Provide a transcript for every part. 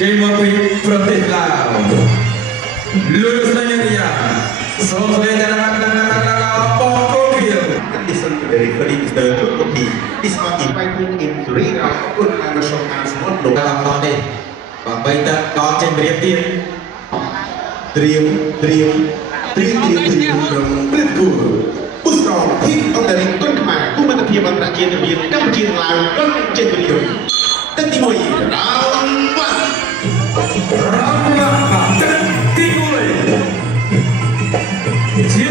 ចេញមកពីប្រទេសឡាវលើស្រីនេះសូមស្ដីដល់បងកូនវា Listen to the referee Mr. Tutuki. This one inviting in to read out good and show hands one look. ដល់តនេះដើម្បីតដល់ចេញរៀបទៀត ត្រៀមព្រឹកគូពុស្រោទីអន្តរជាតិគុណខ្មែរគូមិត្តភាពអន្តរជាតិរវាងកម្ពុជានិងឡាវក្នុងជ័យជំនះទឹកទី1 round 1 ទី1ជា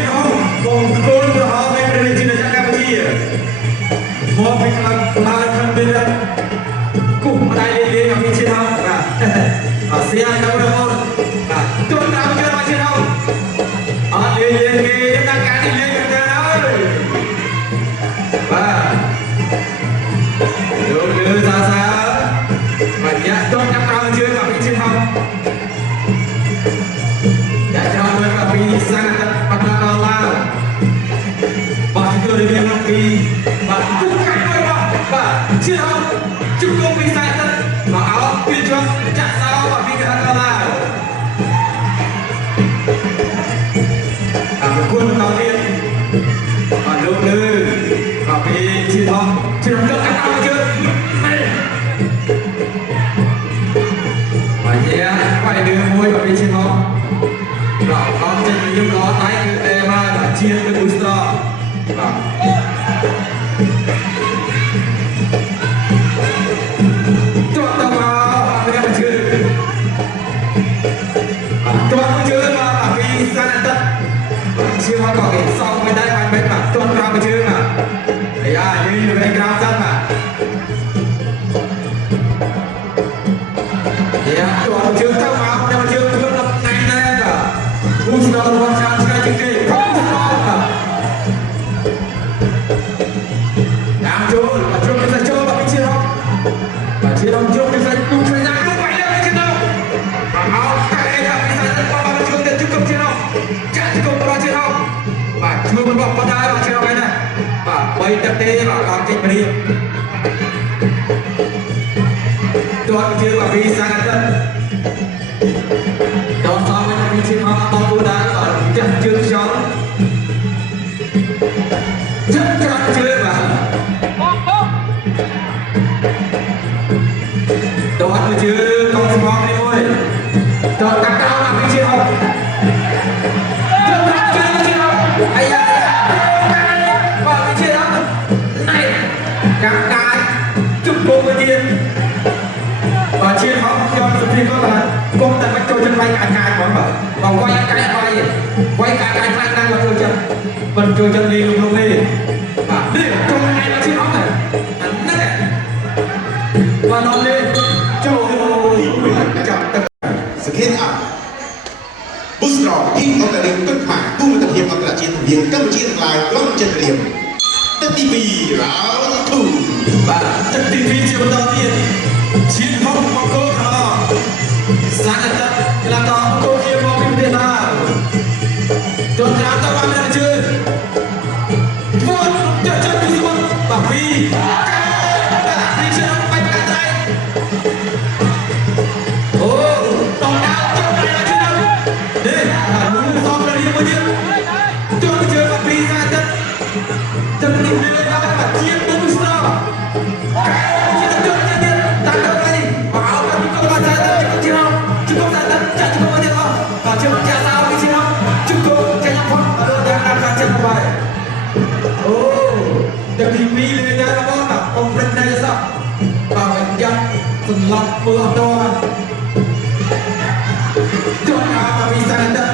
បងកូនប្រហោនៃប្រទេសកម្ពុជាមកពីខាងឡាវខាងវិញគូម្ដាយលេងពីជាហោបាទអាសៀនដល់មកបាទទុនតាមជើងមកជាហោអត់លេងគេដាក់ការនេះលេងទៅហើយបាទលើសាមកយ៉ាទុនតាមក្រោយជើងមកពីជាហោយ៉ាចាំមើលមកពីសានបាត់ដល់ឡាវបាទគឺរៀបមកពីបាទទុកកាច់មកបាទជាហោជុំគុំពីសានមកអោពីជាប់ចាក់សោមកពីកាត់ដល់ឡាវគុណដល់ទៀតបាទលោកលើបាទពីជាហោជិះទៅកាត់ដល់ជើងបាទយ៉ាបាយលើមួយបាទពីជាហោបាទអត់ចេញយើងក៏ដៃគឺតែបាទជាទៅគូស្របាទចុះទៅមកពីជើងបាទទៅជើងបាទពីសានតជាមកក៏គេសងមិនได้បានមិនបាទទាត់ក្រោមជើងបាទអាយ៉ាយើងនៅក្រោមសិនបាទយ៉ាទាត់ជើងទៅមកដល់ជើងខ្លួនដល់ថ្ងៃណាបាទគូស្នូរបស់ខាងឆ្កែជាងគេតាមចូលមកចូលទៅចូលមកពីជារងបាទជារងចូលទៅទូខ្លាំងទៅបាយលើជាទៅអោតែដល់ពីសាទៅមកចូលទៅជុំជារងចាក់ជុំរកជារងបាទឈ្មោះរបស់ប៉ុណ្ណាបាទជារងហ្នឹងបាទបីទឹកទេបាទអត់ចេញព្រៀបទាត់ជើងបាទពីសាទៅដល់សងវិញពីជាមកតគូដែរបាទចាក់ជើងខ្យល់ចាក់ច្រាក់ជើងបាទដល់ទៅជើងកងស្មងនេះមួយដល់តាក់កោមកពីជាហោដល់ជើងជាហោអាយ៉ាបាទពីជាហោណៃកាក់កាយជុំពុំមួយទៀតបាទជាហោខ្ញុំសុភីក៏បាទគុំតែមកចូលចិត្តវាយកាយកាយហ្មងបាទបើវាយកាយវាយកាយកាយខ្លាំងណាស់មកចូលចិត្តមិនចូលចិត្តលេងលោកទេបាទនេះចូលថ្ងៃមកជាហោហ្នឹងបាទដល់លេងចូលចាប់ទឹក Second up ពុស្រោទីអន្តរជាតិគុណខ្មែរគូមិត្តភាពអន្តរជាតិរវាងកម្ពុជានិងឡាវក្នុងជ័យជំនះទឹកទី2 round 2 បាទទឹកទី2ជាបន្តទៀតឈៀនហុកមកកោខសានតកីឡាករមកកោជាមកពីប្រទេសឡាវចុះតាមទៅបានជើងធ្វើចាក់ចាក់ពីស្មត់បាទពីពីជាប់បាច់កាត់ដៃអូតោះដល់ចុះដល់ជើងនេះអានោះសំរៀបមួយទៀតចុះជើងពីសានតទឹកនេះលើដល់ជាទៅស្ទោជាទៅទៀតតាមទៅនេះមកអោបពីកូនសានតជុំសានតចាក់ជុំមកទៀតអស់បាទជុំចាក់សោពីជាប់ជុំចាក់ផងអត់ដល់តាមការចិត្តបាយអូទឹកទី2លេងដល់បងអ៊ំប្រឹងដែរសោះបាទបញ្ញត្តិសន្លប់មើលអត់ដល់ចុះដល់មកពីសានតល្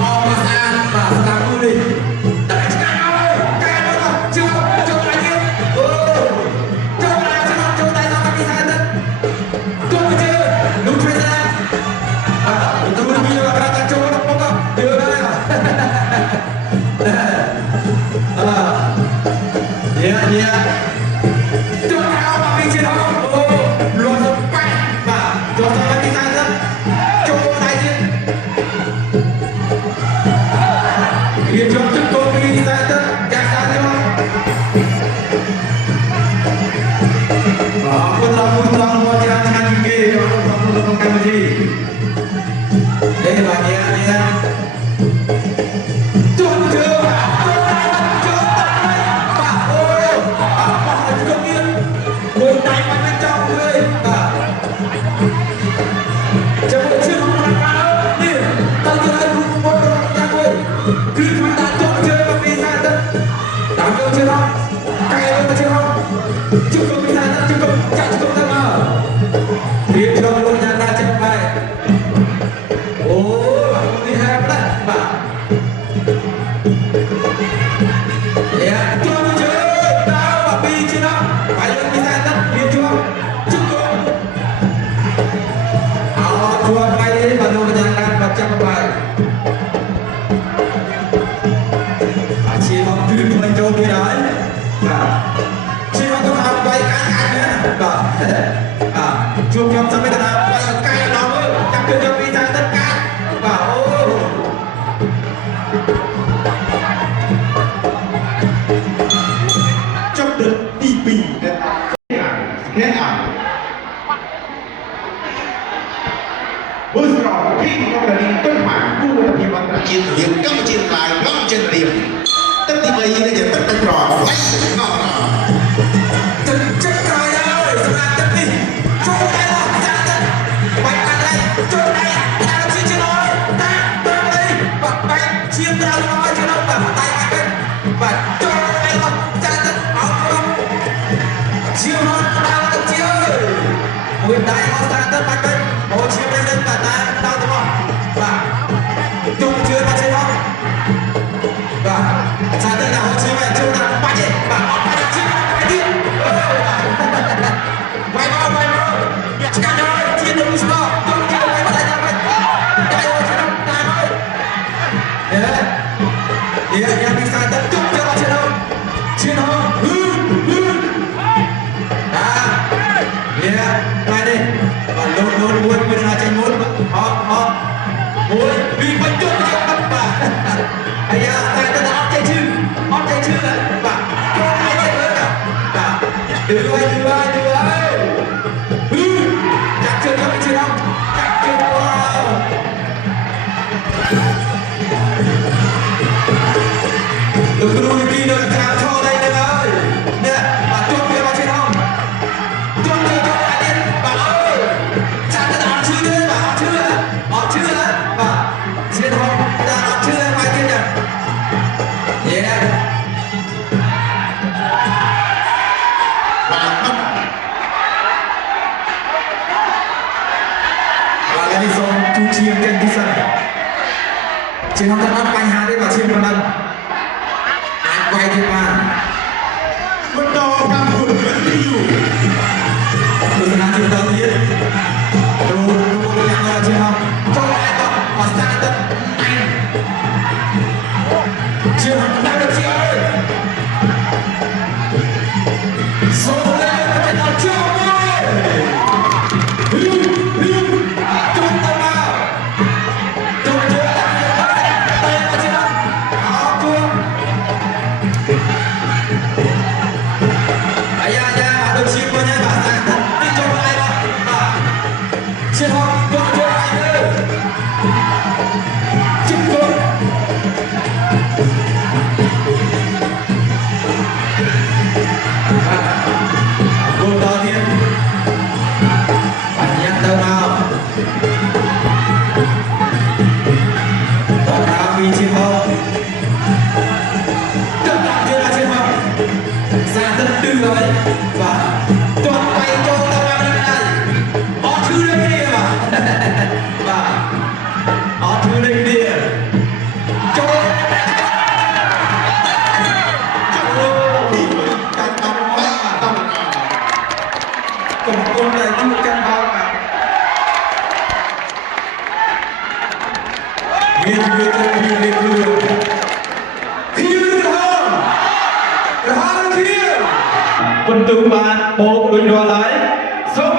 អមកស្អាតបាទស្ដាប់មួយនេះតែឆ្កាអើយកែមកជុំlạiទៀតអូចុះដល់ចុះតែមកពីសានតទុំជើលោកជួយស្ដាប់បាទទូរមានប្រកាសចូលមកមកយល់ដែរយ៉ាចុះដល់មកពីជាអូលួនទៅប៉ែ cukup bisa cukup tak cukup sama dia coba nyata cepat oh ini hebat pak ya coba tahu tapi cina paling bisa tak dia coba cukup awak coba kali baru menyatakan baca baik asyik waktu mencoba dah Chị không có học quay cái nữa chuông trong sân cái nào quay ở cây nó mới chắc chưa cho đi ra tất cả ô trong đợt đi bì thế nào bước rồi khi con đã đi tất cả khu tập hiệp văn chiến hiện các chiến lại góc trên điểm tất đi bây giờจะtất tất rồi lấy ngon Thật chắc trời ơi, sao lại tập đi Cho đây là ra thật Bánh ăn đây, cho đây Ta làm gì chứ nói Ta đây Bánh chiên ra nói chứ đâu Và tay bánh bên Và cho đây là ra thật Áo không Chiêu hơn Ta là chiêu Ôi tay có ra thật bánh bên Ôi chiêu đây lên và ta Tao đúng không Và Chung chưa mà chơi không Và Ra thật nào chiêu này Chiêu nào bánh đi Và bánh chiêu Bánh đi quay mau sekarang dia tunggu stop tunggu kita quay balik sampai kayu senang tahu ya yang bisa tentu jalan senang senang ya mai đi và luôn muốn mình là tranh muốn họ muốn vì mình chưa được bắt bà ai ya tay ta đã chạy chứ và cho ai đây nữa và đưa ai chắc chưa có chưa không chắc chưa đừng có đuôi kia đừng làm cho đây nè ơi nè bà chốt kia bà chưa không chốt kia cho bà đi bà ơi chắc là họ chưa đấy bà họ chưa bà chưa không ta họ chưa ngoài kia nhỉ yeah đi xong chú chiêm kênh đi sân chiến không thật bánh hà đi vào chiêm vào lần anh quay thêm mà bắt đầu cam hồn vẫn đi dù tôi sẽ làm chuyện đầu tiên đồ nhà ngồi chiêm không cho ai đó và xa tận anh chiêm không đang được chị ơi số lên có thể nào chưa và toàn quay cho tao vào đây này họ chưa đây kia và họ chưa đây kia cho còn con này chưa chân bao cả Việt quân tướng bạn bộ đội đoàn lái số